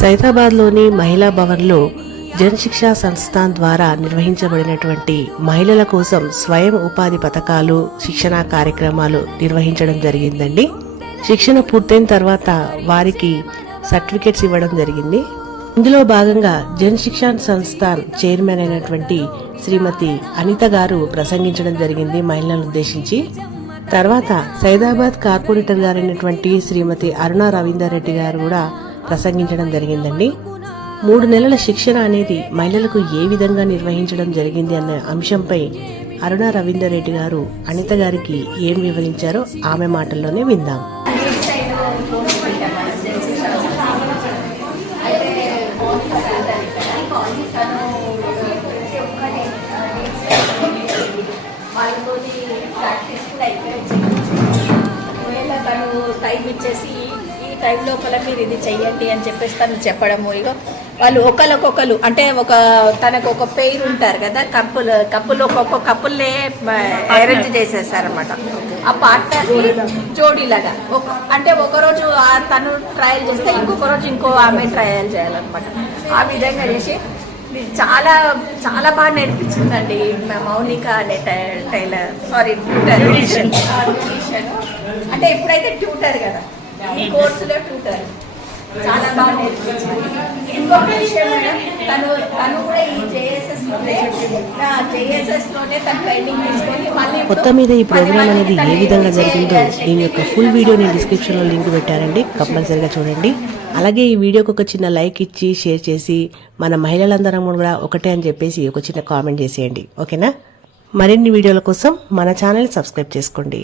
సైదాబాద్లోని మహిళా భవన్లో జన్ శిక్షా సంస్థాన్ ద్వారా నిర్వహించబడినటువంటి మహిళల కోసం స్వయం ఉపాధి పథకాలు శిక్షణా కార్యక్రమాలు నిర్వహించడం జరిగిందండి. శిక్షణ పూర్తయిన తర్వాత వారికి సర్టిఫికెట్స్ ఇవ్వడం జరిగింది. ఇందులో భాగంగా జన్ శిక్షా సంస్థాన్ చైర్మన్ అయినటువంటి శ్రీమతి అనిత గారు ప్రసంగించడం జరిగింది మహిళలను ఉద్దేశించి. తర్వాత సైదాబాద్ కార్పొరేటర్ గారైనటువంటి శ్రీమతి అరుణ రవీందర్ రెడ్డి గారు కూడా ప్రసంగించడం జరిగిందండి. 3 నెలల శిక్షణ అనేది మహిళలకు ఏ విధంగా నిర్వహించడం జరిగింది అనే అంశంపై అరుణ రవీందర్ రెడ్డి గారు అనిత గారికి ఏం వివరించారో ఆమె మాటల్లోనే విందాం. టైం ఇచ్చేసి ఈ టైం లోపల మీరు ఇది చెయ్యండి అని చెప్పేసి తను చెప్పడము. ఇక వాళ్ళు ఒకరికొకరు అంటే తనకు ఒక పేరు ఉంటారు కదా, కప్పులు ఒక్కొక్క కప్పులే అరేంజ్ చేసేసారనమాట. ఆ పార్ట్నర్ జోడీలాగా అంటే ఒకరోజు తను ట్రయల్ చేస్తే ఇంకొక రోజు ఇంకో ఆమె ట్రయల్ చేయాలన్నమాట. ఆ విధంగా చేసి చాలా చాలా బాగా నేర్పించిందండి మౌనిక అనే టైలర్ ట్యూటర్ అంటే ఇప్పుడైతే ట్యూటర్ కదా, ఈ కోర్సులో ట్యూటర్ చాలా బాగా నేర్పించింది. ఇంకొక విషయం తను కూడా ఈ జేఎస్ఎస్ లోనే తను ట్రైనింగ్ తీసుకొని మళ్ళీ మొత్తం మీద ఈ ప్రోగ్రామ్ అనేది ఏ విధంగా జరిగిందో దీని యొక్క ఫుల్ వీడియో నేను డిస్క్రిప్షన్ లో లింక్ పెట్టారండి, కంపల్సరిగా చూడండి. అలాగే ఈ వీడియోకి ఒక చిన్న లైక్ ఇచ్చి షేర్ చేసి మన మహిళలందరం కూడా ఒకటే అని చెప్పేసి ఒక చిన్న కామెంట్ చేసేయండి. ఓకేనా? మరిన్ని వీడియోల కోసం మన ఛానల్ సబ్స్క్రైబ్ చేసుకోండి.